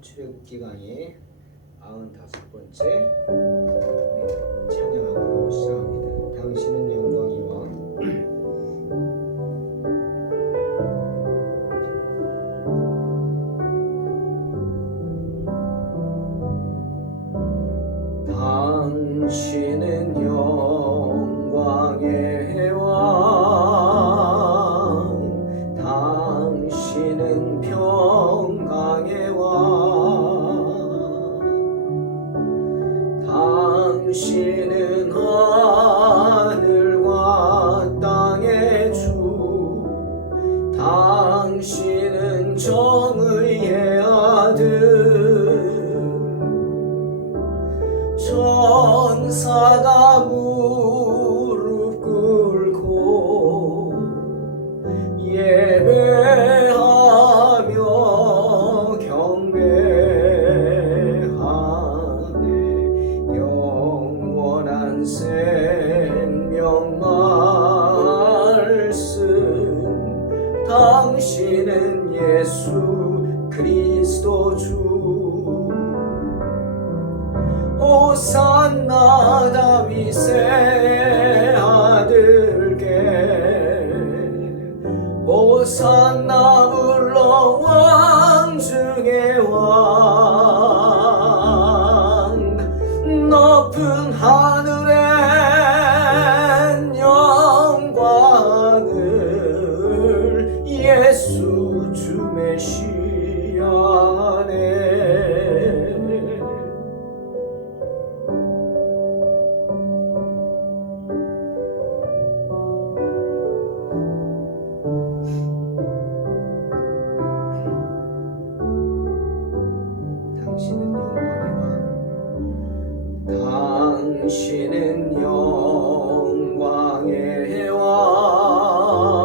출애굽기 강의 95번째 찬양으로 시작합니다. 당신은 영광이와 당신은 영광의 왕, 당신은 평강의 왕, 당신은 하늘과 땅의 주, 당신은 정의의 아들, 천사가 무릎 꿇고 예배하며 경배하네. 영원한 생명 말씀, 당신은 예수 그리스도 주. 호산나 다윗의 아들께, 호산나 불러 왕 중의 왕. 높은 하늘엔 영광을 예수 주 메시아네. 당신은 영광의 왕,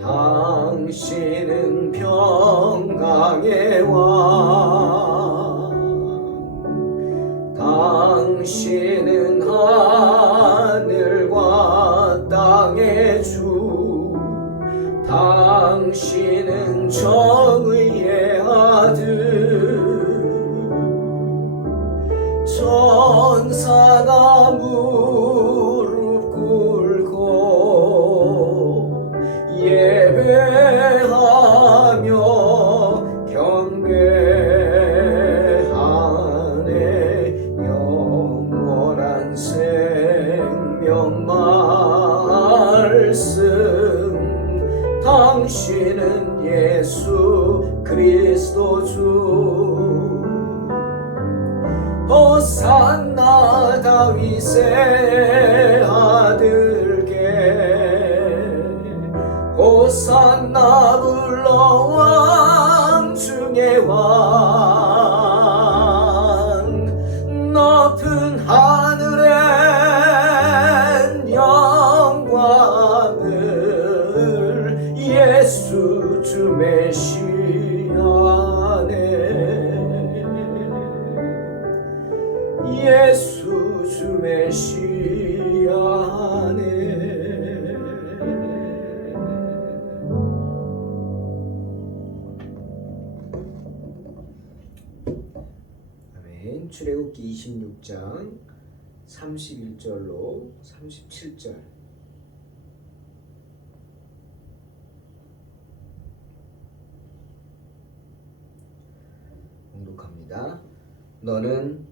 당신은 평강의 왕, 당신은 하늘과 땅의 주, 당신은 정의의 아들, 천사가 무릎 꿇고 예배하며 경배하네. 영원한 생명 말씀, 당신은 예수 그리스도 주. 호산나 다윗의 아들께, 호산나 불러 왕 중의 왕. 높은 하늘엔 영광을 예수 주 메시아네. 예수 주 메시아네. 아멘. 출애굽기 26장 31절로 37절 봉독합니다. 너는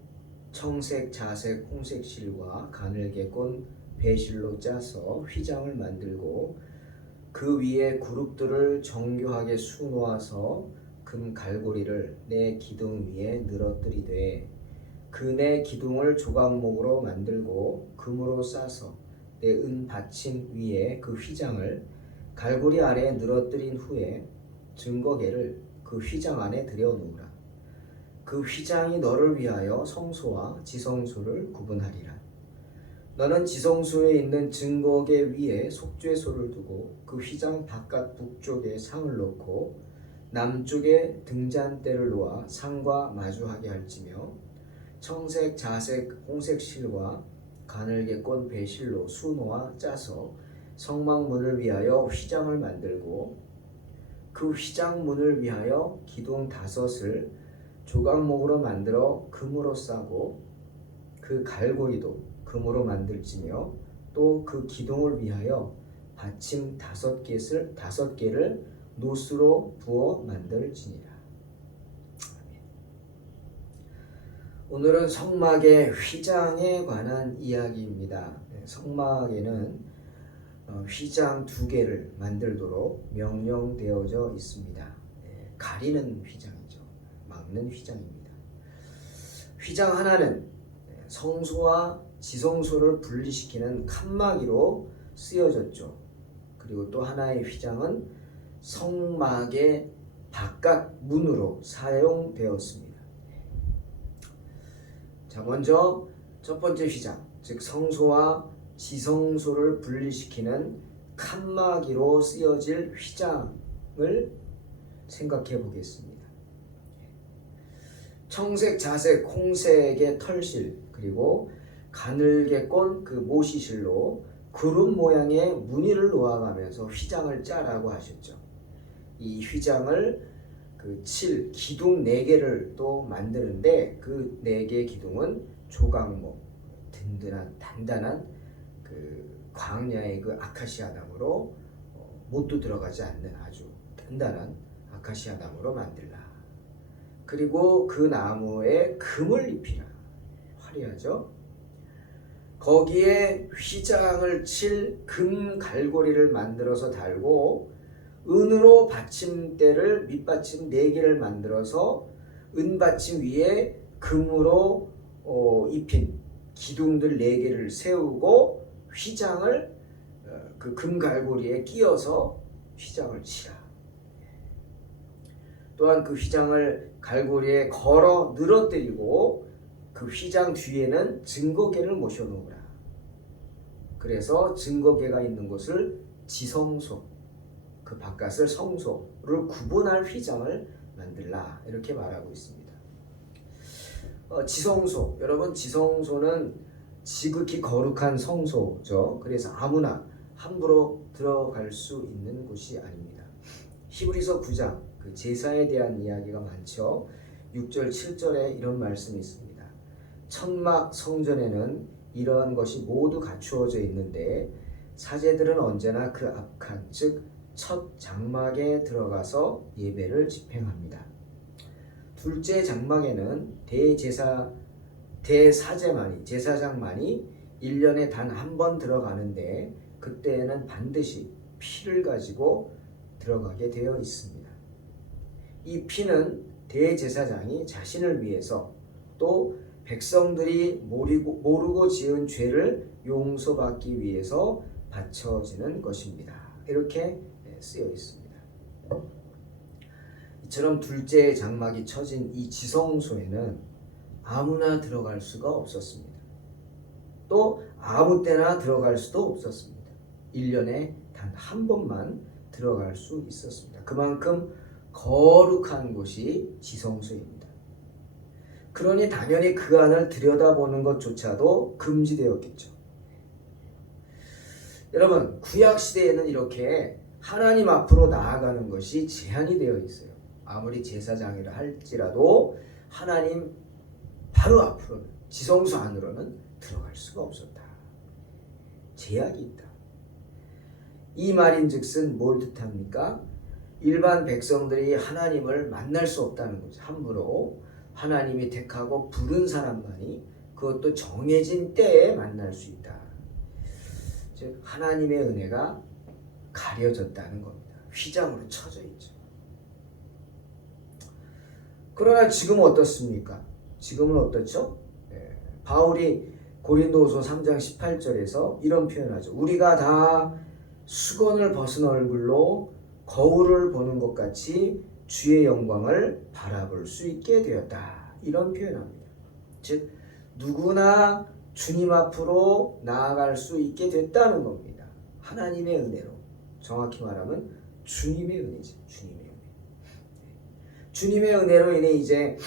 청색, 자색, 홍색 실과 가늘게 꼰 배실로 짜서 휘장을 만들고 그 위에 그룹들을 정교하게 수놓아서 금 갈고리를 내 기둥 위에 늘어뜨리되 그 내 기둥을 조각목으로 만들고 금으로 싸서 내 은 받침 위에 그 휘장을 갈고리 아래에 늘어뜨린 후에 증거계를 그 휘장 안에 들여놓으라. 그 휘장이 너를 위하여 성소와 지성소를 구분하리라. 너는 지성소에 있는 증거계 위에 속죄소를 두고 그 휘장 바깥 북쪽에 상을 놓고 남쪽에 등잔대를 놓아 상과 마주하게 할지며 청색, 자색, 홍색 실과 가늘게 꼰 배실로 수놓아 짜서 성막문을 위하여 휘장을 만들고 그 휘장문을 위하여 기둥 5을 조각목으로 만들어 금으로 싸고 그 갈고리도 금으로 만들지며 또 그 기둥을 위하여 받침 5개를 노스로 부어 만들지니라. 오늘은 성막의 휘장에 관한 이야기입니다. 성막에는 휘장 2개를 만들도록 명령되어져 있습니다. 가리는 휘장이죠. 막는 휘장입니다. 휘장 하나는 성소와 지성소를 분리시키는 칸막이로 쓰여졌죠. 그리고 또 하나의 휘장은 성막의 바깥 문으로 사용되었습니다. 자, 먼저 첫 번째 휘장, 즉 성소와 지성소를 분리시키는 칸막이로 쓰여질 휘장을 생각해 보겠습니다. 청색, 자색, 홍색의 털실 그리고 가늘게 꼰 그 모시실로 그룹 모양의 무늬를 놓아가면서 휘장을 짜라고 하셨죠. 이 휘장을 기둥 4개를 또 만드는데 그 4개의 기둥은 조각목, 단단한 광야의 그 아카시아 나무로 못도 들어가지 않는 아주 단단한 아카시아 나무로 만들라. 그리고 그 나무에 금을 입히라. 화려하죠? 거기에 휘장을 칠 금 갈고리를 만들어서 달고 은으로 받침대를 밑받침 4개를 만들어서 은받침 위에 금으로 입힌 기둥들 4개를 세우고 휘장을 그 금갈고리에 끼워서 휘장을 치라. 또한 그 휘장을 갈고리에 걸어 늘어뜨리고 그 휘장 뒤에는 증거궤를 모셔놓으라. 그래서 증거궤가 있는 곳을 지성소, 그 바깥을 성소를 구분할 휘장을 만들라. 이렇게 말하고 있습니다. 지성소, 여러분 지성소는 지극히 거룩한 성소죠. 그래서 아무나 함부로 들어갈 수 있는 곳이 아닙니다. 히브리서 9장 그 제사에 대한 이야기가 많죠. 6절 7절에 이런 말씀이 있습니다. 천막 성전에는 이러한 것이 모두 갖추어져 있는데 사제들은 언제나 그 앞칸 즉 첫 장막에 들어가서 예배를 집행합니다. 둘째 장막에는 제사장만이 1년에 단 한 번 들어가는데 그때에는 반드시 피를 가지고 들어가게 되어 있습니다. 이 피는 대제사장이 자신을 위해서 또 백성들이 모르고 지은 죄를 용서받기 위해서 바쳐지는 것입니다. 이렇게 쓰여 있습니다. 이처럼 둘째 장막이 쳐진 이 지성소에는 아무나 들어갈 수가 없었습니다. 또 아무 때나 들어갈 수도 없었습니다. 1년에 단 한 번만 들어갈 수 있었습니다. 그만큼 거룩한 곳이 지성소입니다. 그러니 당연히 그 안을 들여다보는 것조차도 금지되었겠죠. 여러분, 구약시대에는 이렇게 하나님 앞으로 나아가는 것이 제한이 되어 있어요. 아무리 제사장이라 할지라도 하나님 바로 앞으로는, 지성소 안으로는 들어갈 수가 없었다. 제약이 있다. 이 말인즉슨 뭘 뜻합니까? 일반 백성들이 하나님을 만날 수 없다는 거죠. 함부로 하나님이 택하고 부른 사람만이 그것도 정해진 때에 만날 수 있다. 즉 하나님의 은혜가 가려졌다는 겁니다. 휘장으로 쳐져 있죠. 그러나 지금은 어떻습니까? 지금은 어떻죠? 바울이 고린도후서 3장 18절에서 이런 표현하죠. 우리가 다 수건을 벗은 얼굴로 거울을 보는 것 같이 주의 영광을 바라볼 수 있게 되었다. 이런 표현합니다. 즉 누구나 주님 앞으로 나아갈 수 있게 됐다는 겁니다. 하나님의 은혜로. 정확히 말하면 주님의 은혜죠. 주님의 은혜. 주님의 은혜로 인해 이제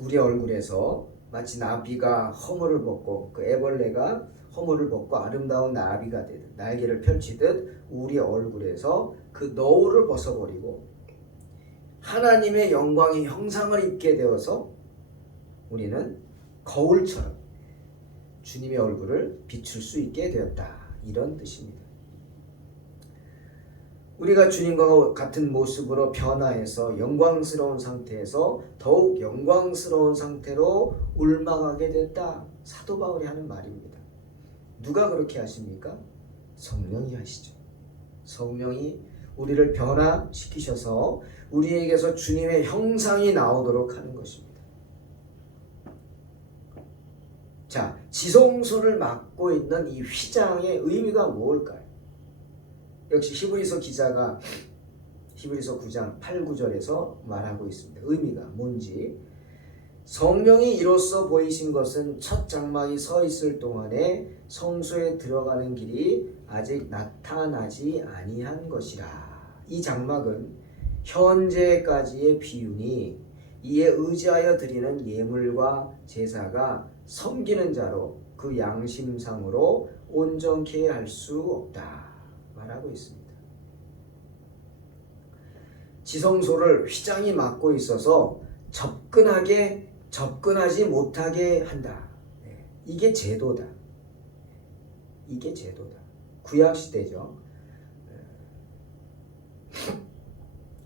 우리 얼굴에서 마치 나비가 허물을 벗고 그 애벌레가 허물을 벗고 아름다운 나비가 되듯 날개를 펼치듯 우리 얼굴에서 그 너울을 벗어버리고 하나님의 영광의 형상을 입게 되어서 우리는 거울처럼 주님의 얼굴을 비출 수 있게 되었다. 이런 뜻입니다. 우리가 주님과 같은 모습으로 변화해서 영광스러운 상태에서 더욱 영광스러운 상태로 올라가게 됐다. 사도 바울이 하는 말입니다. 누가 그렇게 하십니까? 성령이 하시죠. 성령이 우리를 변화시키셔서 우리에게서 주님의 형상이 나오도록 하는 것입니다. 자, 지성소를 맡고 있는 이 휘장의 의미가 무엇일까요? 역시 히브리서 기자가 히브리서 9장 8, 9절에서 말하고 있습니다. 의미가 뭔지. 성령이 이로써 보이신 것은 첫 장막이 서 있을 동안에 성소에 들어가는 길이 아직 나타나지 아니한 것이라. 이 장막은 현재까지의 비유니 이에 의지하여 드리는 예물과 제사가 섬기는 자로 그 양심상으로 온전케 할 수 없다. 말하고 있습니다. 지성소를 휘장이 막고 있어서 접근하지 못하게 한다. 이게 제도다. 이게 제도다. 구약 시대죠.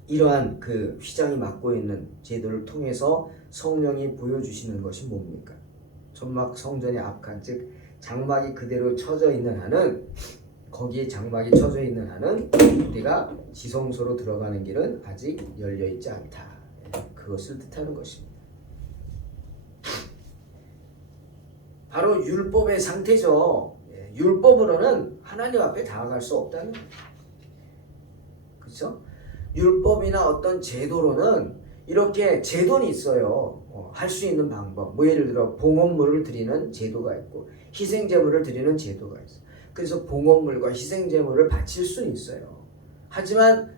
이러한 그 휘장이 막고 있는 제도를 통해서 성령이 보여주시는 것이 뭡니까? 천막 성전의 앞칸, 즉 장막이 그대로 쳐져 있는 한은, 거기에 장막이 쳐져 있는 한은 우리가 지성소로 들어가는 길은 아직 열려 있지 않다. 그것을 뜻하는 것입니다. 바로 율법의 상태죠. 율법으로는 하나님 앞에 다가갈 수 없다는 거예요. 그렇죠? 율법이나 어떤 제도로는 이렇게 제도는 있어요. 할 수 있는 방법. 뭐 예를 들어 봉헌물을 드리는 제도가 있고 희생제물을 드리는 제도가 있어요. 그래서 봉헌물과 희생제물을 바칠 수는 있어요. 하지만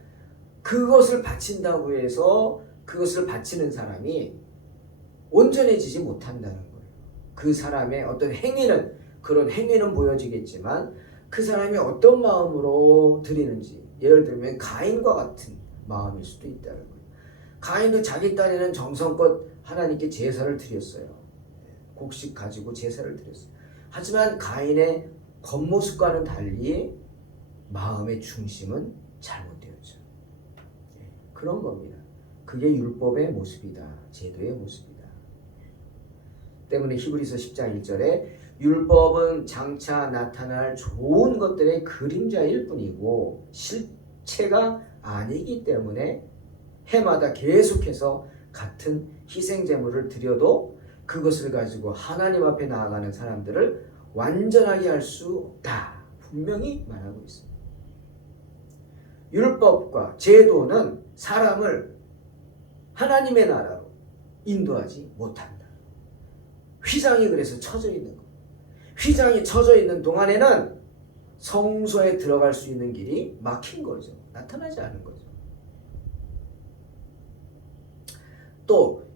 그것을 바친다고 해서 그것을 바치는 사람이 온전해지지 못한다는 거예요. 그 사람의 어떤 행위는, 그런 행위는 보여지겠지만 그 사람이 어떤 마음으로 드리는지, 예를 들면 가인과 같은 마음일 수도 있다는 거예요. 가인도 자기 딴에는 정성껏 하나님께 제사를 드렸어요. 곡식 가지고 제사를 드렸어요. 하지만 가인의 겉모습과는 달리 마음의 중심은 잘못되었죠. 그런 겁니다. 그게 율법의 모습이다. 제도의 모습이다. 때문에 히브리서 10장 1절에 율법은 장차 나타날 좋은 것들의 그림자일 뿐이고 실체가 아니기 때문에 해마다 계속해서 같은 희생제물을 드려도 그것을 가지고 하나님 앞에 나아가는 사람들을 완전하게 할 수 없다. 분명히 말하고 있습니다. 율법과 제도는 사람을 하나님의 나라로 인도하지 못한다. 휘장이 그래서 쳐져 있는 것. 휘장이 쳐져 있는 동안에는 성소에 들어갈 수 있는 길이 막힌 거죠. 나타나지 않은 거죠. 또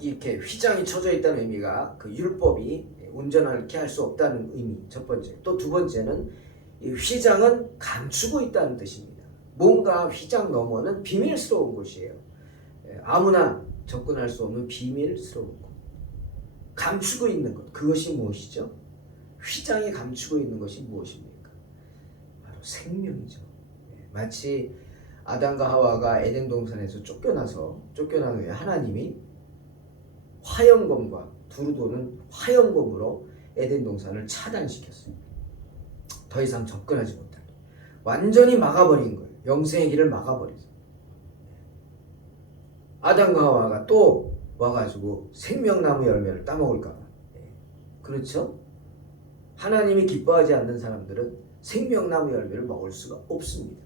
이렇게 휘장이 쳐져 있다는 의미가 그 율법이 온전하게 할 수 없다는 의미, 첫 번째. 또 두 번째는 이 휘장은 감추고 있다는 뜻입니다. 뭔가 휘장 너머는 비밀스러운 곳이에요. 아무나 접근할 수 없는 비밀스러운 곳. 감추고 있는 것, 그것이 무엇이죠? 휘장이 감추고 있는 것이 무엇입니까? 바로 생명이죠. 마치 아담과 하와가 에덴 동산에서 쫓겨난 후에 하나님이 화염검과 두루 도는 화염검으로 에덴 동산을 차단시켰어요. 더 이상 접근하지 못하게. 완전히 막아버린 거예요. 영생의 길을 막아버리죠. 아담과 하와가 또 와가지고 생명나무 열매를 따먹을까 봐. 그렇죠? 하나님이 기뻐하지 않는 사람들은 생명나무 열매를 먹을 수가 없습니다.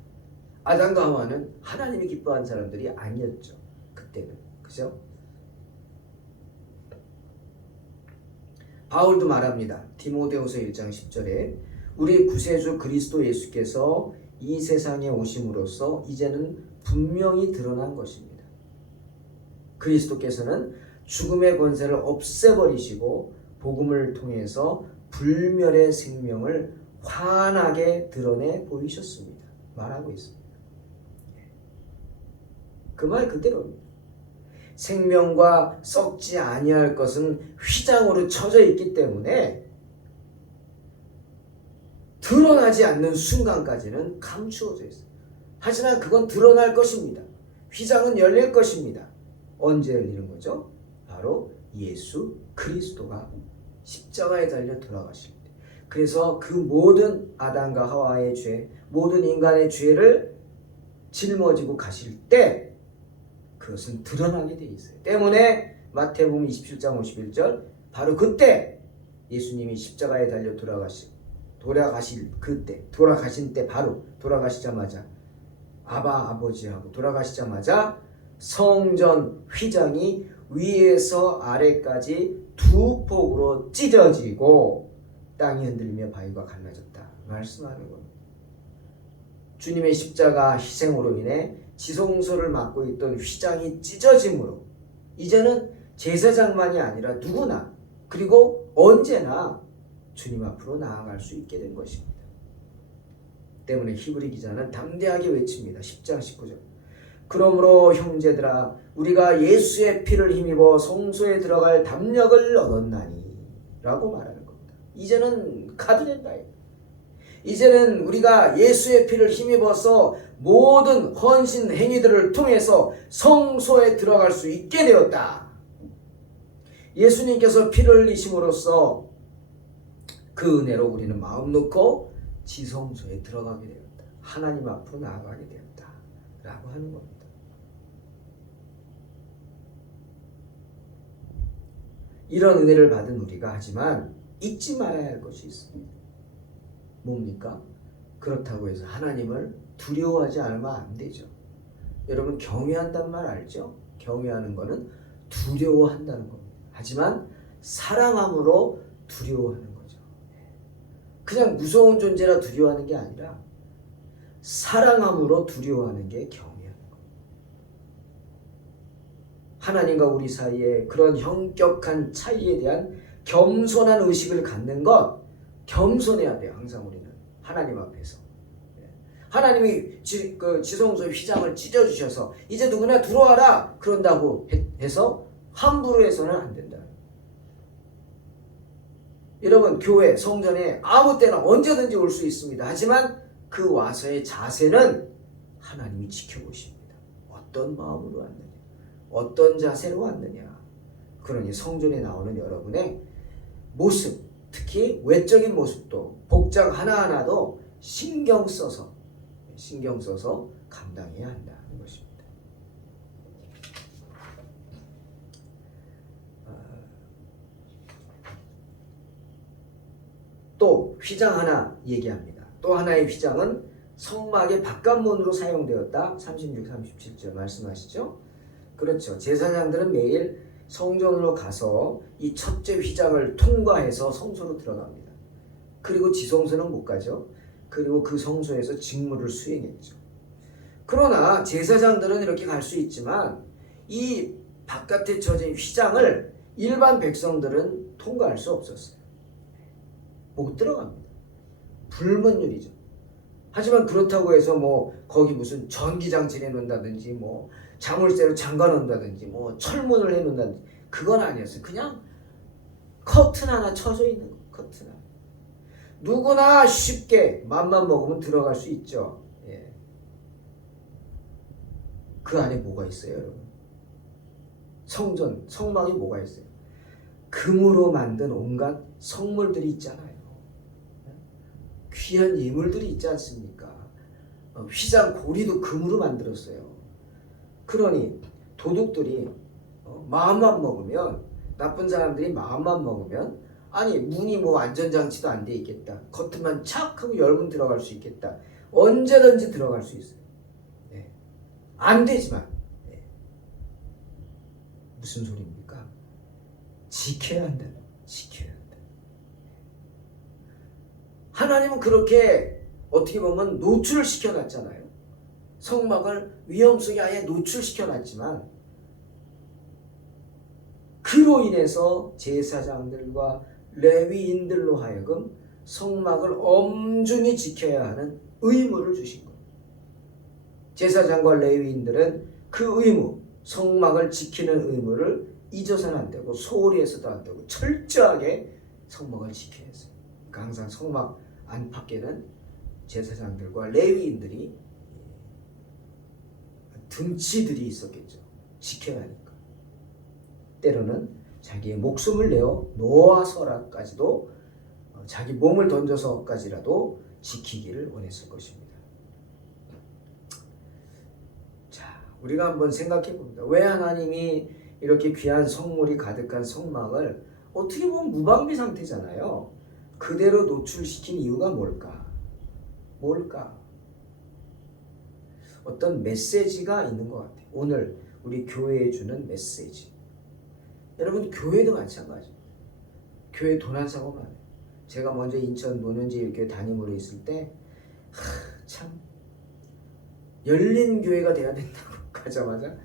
아담과 하와는 하나님이 기뻐하는 사람들이 아니었죠. 그때는. 그죠? 바울도 말합니다. 디모데후서 1장 10절에 우리 구세주 그리스도 예수께서 이 세상에 오심으로써 이제는 분명히 드러난 것입니다. 그리스도께서는 죽음의 권세를 없애버리시고 복음을 통해서 불멸의 생명을 환하게 드러내 보이셨습니다. 말하고 있습니다. 그 말 그대로입니다. 생명과 썩지 아니할 것은 휘장으로 쳐져 있기 때문에 드러나지 않는 순간까지는 감추어져 있어요. 하지만 그건 드러날 것입니다. 휘장은 열릴 것입니다. 언제 열리는 거죠? 바로 예수 그리스도가 십자가에 달려 돌아가실 때. 그래서 그 모든 아담과 하와의 죄, 모든 인간의 죄를 짊어지고 가실 때 그것은 드러나게 돼 있어요. 때문에 마태복음 27장 51절 바로 그때 예수님이 십자가에 달려 돌아가신 때 바로 돌아가시자마자 아버지하고 돌아가시자마자 성전 휘장이 위에서 아래까지 두 폭으로 찢어지고 땅이 흔들리며 바위가 갈라졌다 말씀하는 겁니다. 주님의 십자가 희생으로 인해 지성소를 맡고 있던 휘장이 찢어짐으로 이제는 제사장만이 아니라 누구나 그리고 언제나 주님 앞으로 나아갈 수 있게 된 것입니다. 때문에 히브리 기자는 담대하게 외칩니다. 10장 19절. 그러므로 형제들아 우리가 예수의 피를 힘입어 성소에 들어갈 담력을 얻었나니 라고 말하는 겁니다. 이제는 가도 된다. 이제는 우리가 예수의 피를 힘입어서 모든 헌신 행위들을 통해서 성소에 들어갈 수 있게 되었다. 예수님께서 피를 흘리심으로써 그 은혜로 우리는 마음 놓고 지성소에 들어가게 되었다. 하나님 앞으로 나아가게 되었다. 라고 하는 겁니다. 이런 은혜를 받은 우리가 하지만 잊지 말아야 할 것이 있습니다. 뭡니까? 그렇다고 해서 하나님을 두려워하지 않으면 안 되죠. 여러분 경외한다는 말 알죠? 경외하는 것은 두려워한다는 겁니다. 하지만 사랑함으로 두려워하는 거죠. 그냥 무서운 존재라 두려워하는 게 아니라 사랑함으로 두려워하는 게 경외하는 겁니다. 하나님과 우리 사이에 그런 형격한 차이에 대한 겸손한 의식을 갖는 것, 겸손해야 돼요. 항상 우리는 하나님 앞에서. 하나님이 지성소의 휘장을 찢어주셔서 이제 누구나 들어와라 그런다고 해서 함부로 해서는 안 된다. 여러분 교회 성전에 아무 때나 언제든지 올 수 있습니다. 하지만 그 와서의 자세는 하나님이 지켜보십니다. 어떤 마음으로 왔느냐, 어떤 자세로 왔느냐. 그러니 성전에 나오는 여러분의 모습, 특히 외적인 모습도 복장 하나하나도 신경 써서 감당해야 한다는 것입니다. 또 휘장 하나 얘기합니다. 또 하나의 휘장은 성막의 바깥문으로 사용되었다. 36, 37절 말씀하시죠. 그렇죠. 제사장들은 매일 성전으로 가서 이 첫째 휘장을 통과해서 성소로 들어갑니다. 그리고 지성소는 못 가죠. 그리고 그 성소에서 직무를 수행했죠. 그러나 제사장들은 이렇게 갈 수 있지만 이 바깥에 쳐진 휘장을 일반 백성들은 통과할 수 없었어요. 못 들어갑니다. 불문율이죠. 하지만 그렇다고 해서 뭐 거기 무슨 전기장치를 해놓는다든지 뭐 자물쇠로 잠가놓는다든지 뭐 철문을 해놓는다든지 그건 아니었어요. 그냥 커튼 하나 쳐져 있는 거. 커튼 하나. 누구나 쉽게 맘만 먹으면 들어갈 수 있죠. 예. 그 안에 뭐가 있어요, 여러분? 성막이 뭐가 있어요? 금으로 만든 온갖 성물들이 있잖아요. 귀한 예물들이 있지 않습니까? 휘장 고리도 금으로 만들었어요. 그러니 도둑들이 마음만 먹으면, 나쁜 사람들이 마음만 먹으면, 아니 문이 뭐 안전장치도 안 돼 있겠다, 겉만 착 하고 열면 들어갈 수 있겠다, 언제든지 들어갈 수 있어요. 네. 안 되지만 네. 무슨 소리입니까? 지켜야 한다. 지켜야 한다. 하나님은 그렇게 어떻게 보면 노출을 시켜놨잖아요. 성막을 위험 속에 아예 노출시켜놨지만 그로 인해서 제사장들과 레위인들로 하여금 성막을 엄중히 지켜야 하는 의무를 주신 거예요. 제사장과 레위인들은 그 의무, 성막을 지키는 의무를 잊어서는 안 되고 소홀히 해서도 안 되고 철저하게 성막을 지켜야 했어요. 그러니까 항상 성막 안팎에는 제사장들과 레위인들이 등치들이 있었겠죠. 지켜야 하니까. 때로는 자기의 목숨을 내어 노아 서라까지도 자기 몸을 던져서까지라도 지키기를 원했을 것입니다. 자, 우리가 한번 생각해 봅니다. 왜 하나님이 이렇게 귀한 성물이 가득한 성막을 어떻게 보면 무방비 상태잖아요. 그대로 노출시킨 이유가 뭘까? 어떤 메시지가 있는 것 같아요. 오늘 우리 교회에 주는 메시지. 여러분, 교회도 마찬가지입니다. 교회 도난사고 많아요. 제가 먼저 인천 노년제일교회 담임으로 있을 때 참 열린 교회가 돼야 된다고 가자마자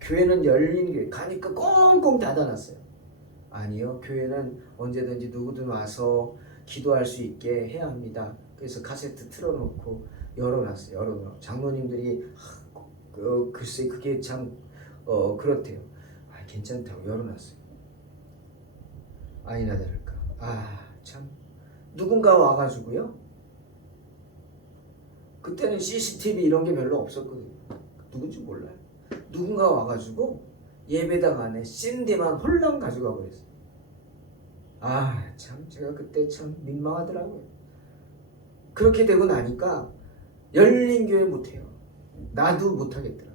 교회는 열린 교회 가니까 꽁꽁 닫아놨어요. 아니요, 교회는 언제든지 누구든 와서 기도할 수 있게 해야 합니다. 그래서 카세트 틀어놓고 열어놨어요. 장로님들이 글쎄 그게 참 그렇대요. 괜찮다고 열어놨어요. 아니나 다를까. 참 누군가 와가지고요. 그때는 CCTV 이런 게 별로 없었거든요. 누군지 몰라요. 누군가 와가지고 예배당 안에 CD만 홀랑 가져가 버렸어요. 참 제가 그때 참 민망하더라고요. 그렇게 되고 나니까 열린 교회 못해요. 나도 못하겠더라.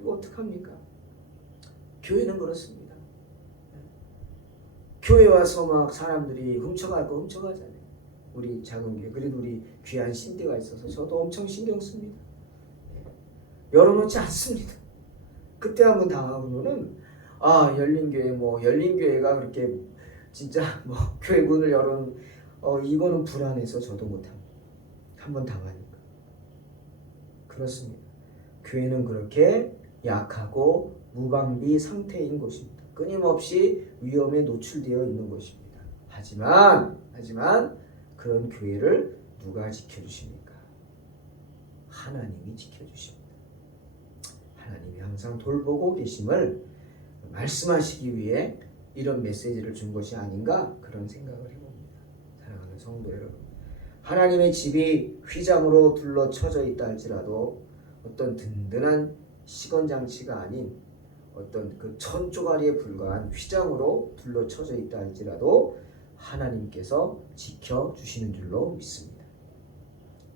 이거 어떡합니까? 교회는 그렇습니다. 교회 와서 막 사람들이 훔쳐갈 거 훔쳐가잖아요. 우리 작은 교회. 그래도 우리 귀한 신대가 있어서 저도 엄청 신경 씁니다. 열어놓지 않습니다. 그때 한번 당하고는 열린 교회가 그렇게 진짜 교회 문을 열은 이거는 불안해서 저도 못합니다. 한번 당하니까. 그렇습니다. 교회는 그렇게 약하고 무방비 상태인 곳입니다. 끊임없이 위험에 노출되어 있는 곳입니다. 하지만 그런 교회를 누가 지켜주십니까? 하나님이 지켜주십니다. 하나님이 항상 돌보고 계심을 말씀하시기 위해 이런 메시지를 준 것이 아닌가 그런 생각을 해봅니다. 사랑하는 성도 여러분, 하나님의 집이 휘장으로 둘러쳐져 있다 할지라도 어떤 든든한 시건장치가 아닌 어떤 그 천조가리에 불과한 휘장으로 둘러쳐져 있다 할지라도 하나님께서 지켜주시는 줄로 믿습니다.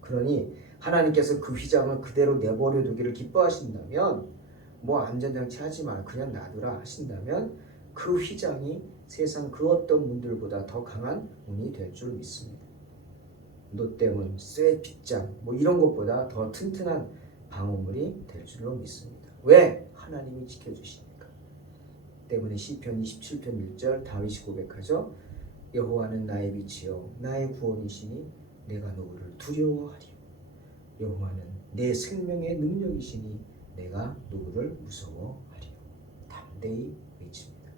그러니 하나님께서 그 휘장을 그대로 내버려 두기를 기뻐하신다면 안전장치 하지 마 그냥 놔두라 하신다면 그 휘장이 세상 그 어떤 문들보다 더 강한 문이 될 줄 믿습니다. 롯데문, 쇠빗장 이런 것보다 더 튼튼한 방어물이 될 줄로 믿습니다. 왜? 하나님이 지켜주시니까. 때문에 시편 27편 1절 다윗이 고백하죠. 여호와는 나의 빛이요 나의 구원이시니 내가 누구를 두려워하리요. 여호와는 내 생명의 능력이시니 내가 누구를 무서워하리요. 담대히 외칩니다.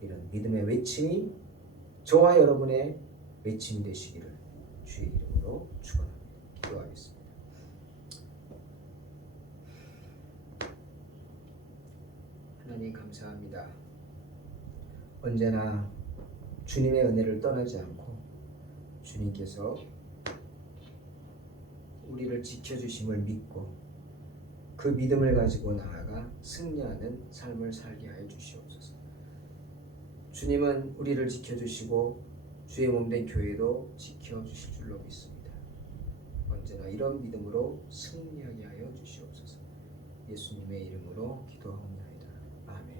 이런 믿음의 외침이 저와 여러분의 외침이 되시기를 주의 이름으로 축원합니다. 기도하겠습니다. 하나님 감사합니다. 언제나 주님의 은혜를 떠나지 않고 주님께서 우리를 지켜주심을 믿고 그 믿음을 가지고 나아가 승리하는 삶을 살게 하여 주시옵소서. 주님은 우리를 지켜주시고 주의 몸된 교회도 지켜주실 줄로 믿습니다. 언제나 이런 믿음으로 승리하게 하여 주시옵소서. 예수님의 이름으로 기도하옵나이다. 아멘.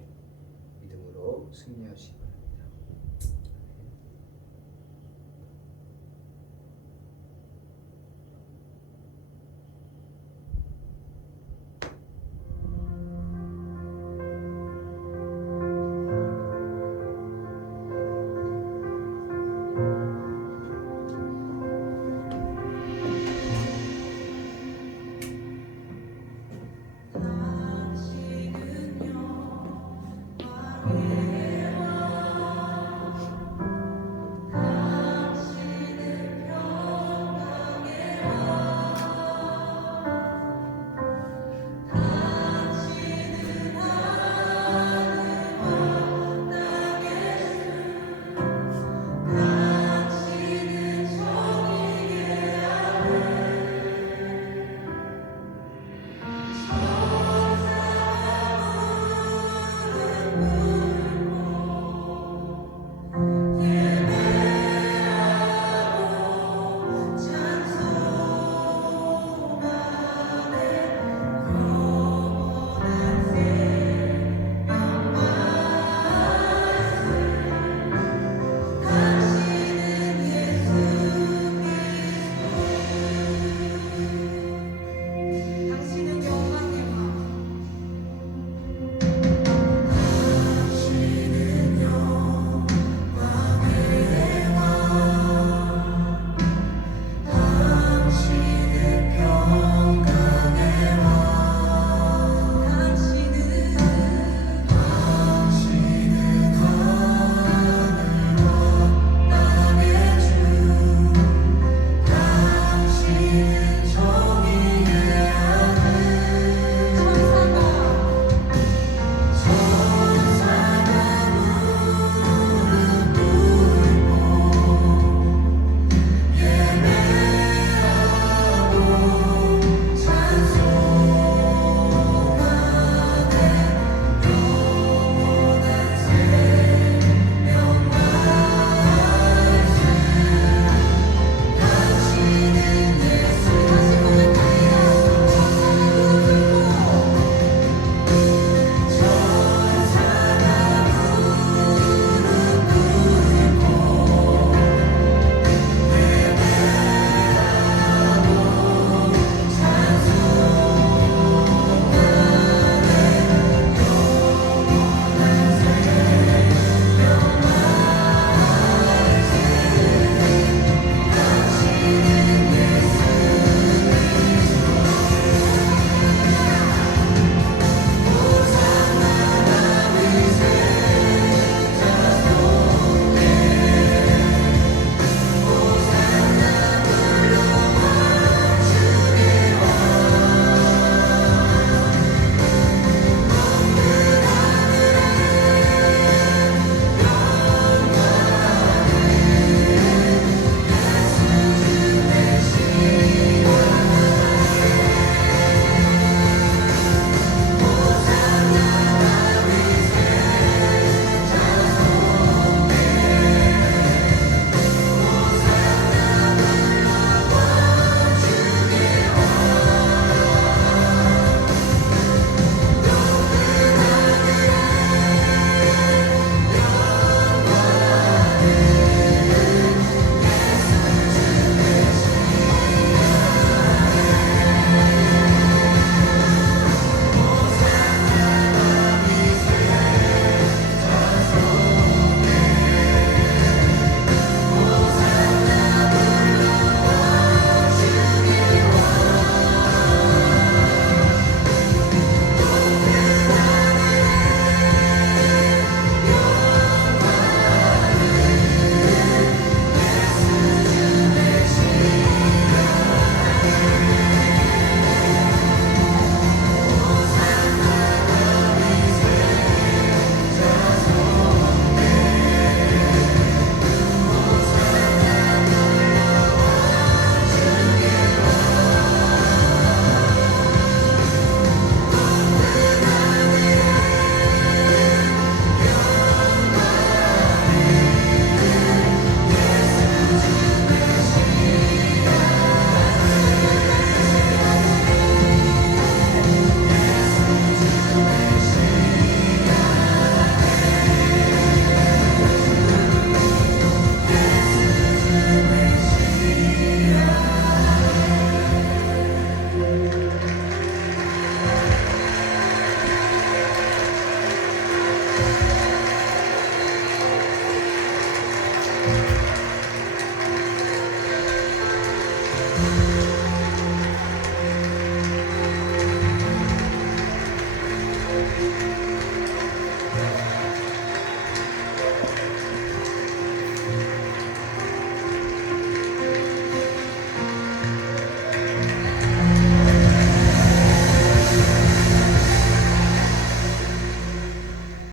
믿음으로 승리하시고